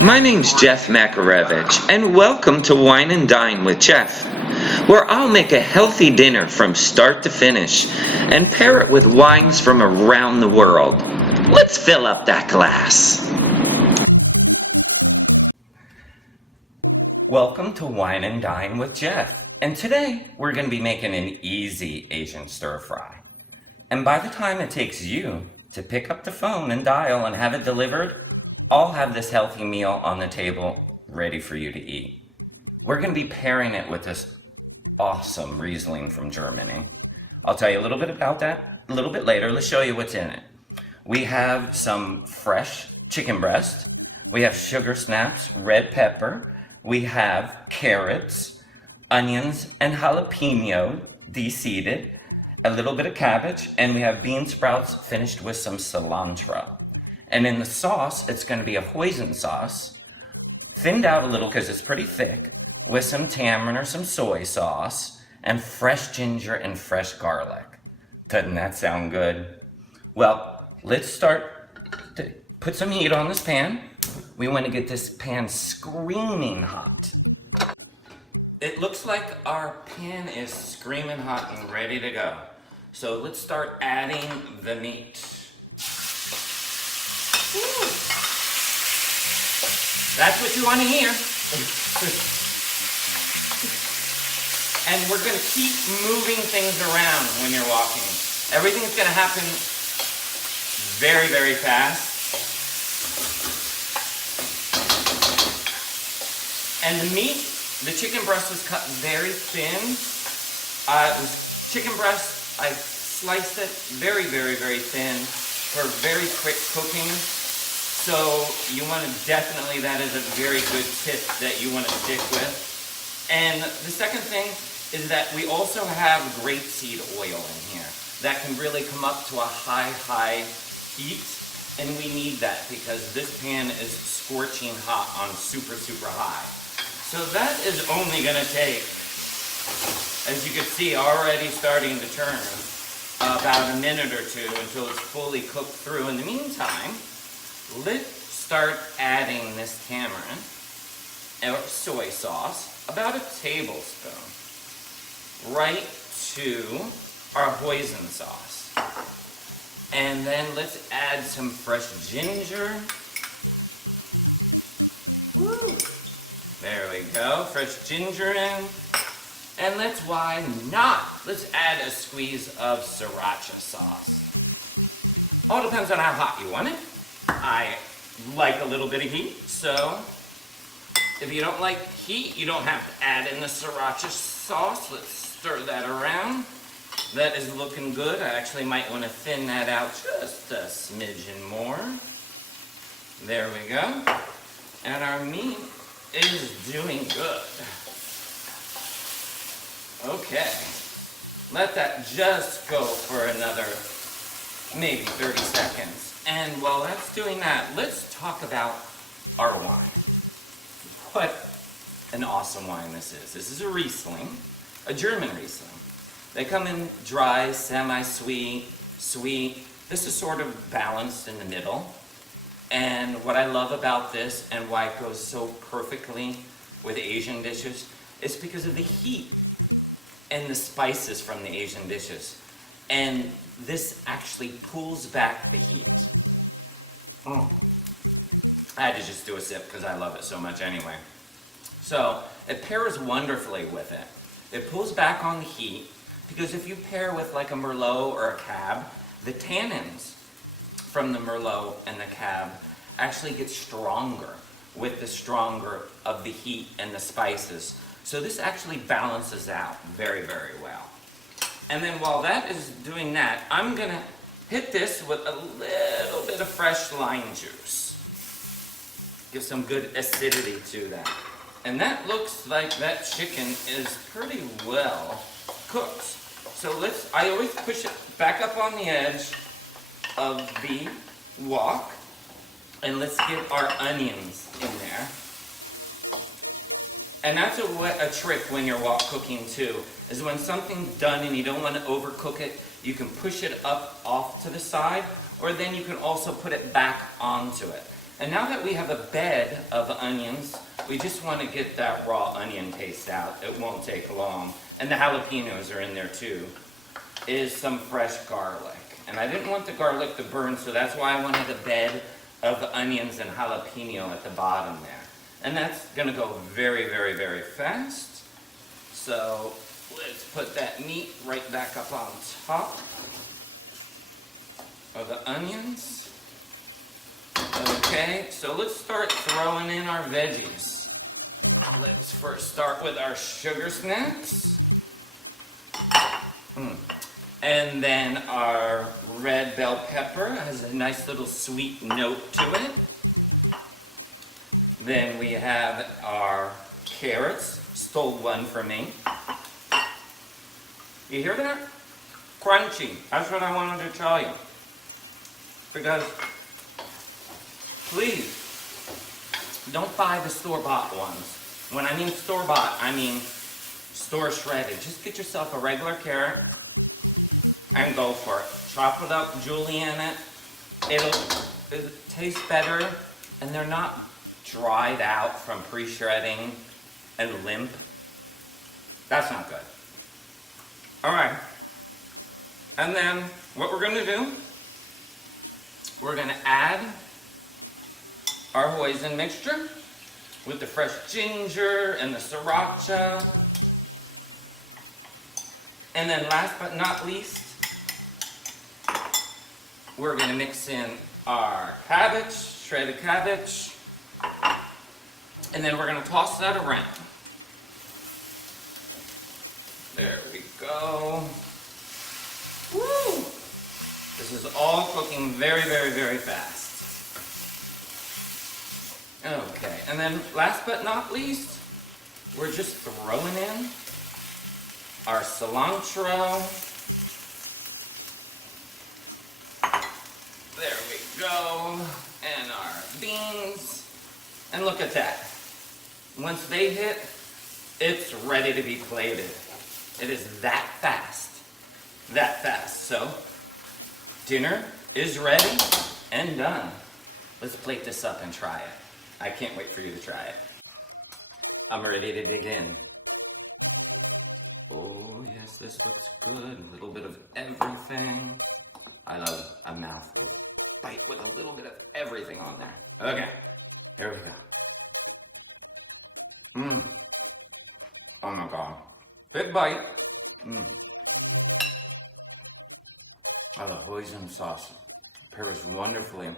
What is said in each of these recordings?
My name's Jeff Makarevich, and welcome to Wine and Dine with Jeff, where I'll make a healthy dinner from start to finish and pair it with wines from around the world. Let's fill up that glass. Welcome to Wine and Dine with Jeff, and today we're going to be making an easy Asian stir fry. And by the time it takes you to pick up the phone and dial and have it delivered, I'll have this healthy meal on the table ready for you to eat. We're going to be pairing it with this awesome Riesling from Germany. I'll tell you a little bit about that a little bit later. Let's show you what's in it. We have some fresh chicken breast. We have sugar snaps, red pepper. We have carrots, onions, and jalapeno de-seeded, a little bit of cabbage, and we have bean sprouts finished with some cilantro. And in the sauce, it's going to be a Hoisin sauce, thinned out a little because it's pretty thick, with some tamarind or some soy sauce, and fresh ginger and fresh garlic. Doesn't that sound good? Well, let's start to put some heat on this pan. We want to get this pan screaming hot. It looks like our pan is screaming hot and ready to go. So let's start adding the meat. Woo. That's what you want to hear. And we're going to keep moving things around when you're walking. Everything's going to happen very, very fast. And the meat, the chicken breast was cut very thin. It was chicken breast. I sliced it very, very, very thin for very quick cooking. So you want to definitely, that is a very good tip that you want to stick with. And the second thing is that we also have grapeseed oil in here that can really come up to a high heat. And we need that because this pan is scorching hot on super, super high. So that is only going to take, as you can see, already starting to turn, about a minute or two until it's fully cooked through. In the meantime, let's start adding this tamarind or soy sauce, about a tablespoon, right to our Hoisin sauce. And then let's add some fresh ginger. Woo! There we go, fresh ginger in. And why not? Let's add a squeeze of sriracha sauce. All depends on how hot you want it. I like a little bit of heat, so if you don't like heat, you don't have to add in the sriracha sauce. Let's stir that around. That is looking good. I actually might want to thin that out just a smidgen more. There we go. And our meat is doing good. Okay. Let that just go for another maybe 30 seconds. And while that's doing that, let's talk about our wine. What an awesome wine this is. This is a Riesling, a German Riesling. They come in dry, semi-sweet, sweet. This is sort of balanced in the middle. And what I love about this and why it goes so perfectly with Asian dishes is because of the heat and the spices from the Asian dishes. And this actually pulls back the heat. I had to just do a sip because I love it so much anyway. So it pairs wonderfully with it. It pulls back on the heat because if you pair with like a Merlot or a Cab, the tannins from the Merlot and the Cab actually get stronger with the stronger of the heat and the spices. So this actually balances out very, very well. And then while that is doing that, I'm gonna hit this with a little bit of fresh lime juice. Give some good acidity to that. And that looks like that chicken is pretty well cooked. So I always push it back up on the edge of the wok. And let's get our onions in there. And that's a trick when you're wok cooking too, is when something's done and you don't want to overcook it, you can push it up off to the side, or then you can also put it back onto it. And now that we have a bed of onions, we just want to get that raw onion taste out. It won't take long. And the jalapenos are in there too. Is some fresh garlic. And I didn't want the garlic to burn, so that's why I wanted a bed of onions and jalapeno at the bottom there. And that's gonna go very, very, very fast. So let's put that meat right back up on top of the onions. Okay, so let's start throwing in our veggies. Let's first start with our sugar snaps. And then our red bell pepper has a nice little sweet note to it. Then we have our carrots. Stole one for me. You hear that? Crunchy. That's what I wanted to tell you. Because, please, don't buy the store-bought ones. When I mean store-bought, I mean store shredded. Just get yourself a regular carrot and go for it. Chop it up, julienne it. It'll taste better, and they're not dried out from pre-shredding and limp. That's not good. Alright. And then what we're gonna do, we're gonna add our Hoisin mixture with the fresh ginger and the sriracha. And then last but not least, we're gonna mix in our cabbage, shredded cabbage, and then we're gonna toss that around. There we go. Woo! This is all cooking very, very, very fast. Okay, and then last but not least, we're just throwing in our cilantro. There we go. And our beans. And look at that. Once they hit, it's ready to be plated. It is that fast. That fast. So, dinner is ready and done. Let's plate this up and try it. I can't wait for you to try it. I'm ready to dig in. Oh, yes, this looks good. A little bit of everything. I love a mouthful. Bite with a little bit of everything on there. Okay, here we go. Oh my God. Big bite. Oh, the hoisin sauce pairs wonderfully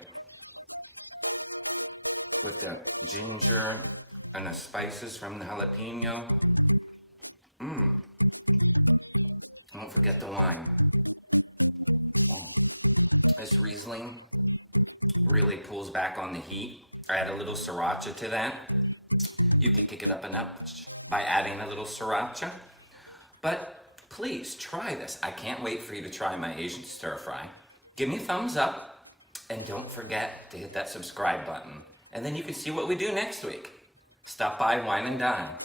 with the ginger and the spices from the jalapeno. Don't forget the wine. This Riesling really pulls back on the heat. I add a little sriracha to that. You could kick it up a notch by adding a little sriracha. But please try this. I can't wait for you to try my Asian stir fry. Give me a thumbs up and don't forget to hit that subscribe button. And then you can see what we do next week. Stop by Wine&Dine.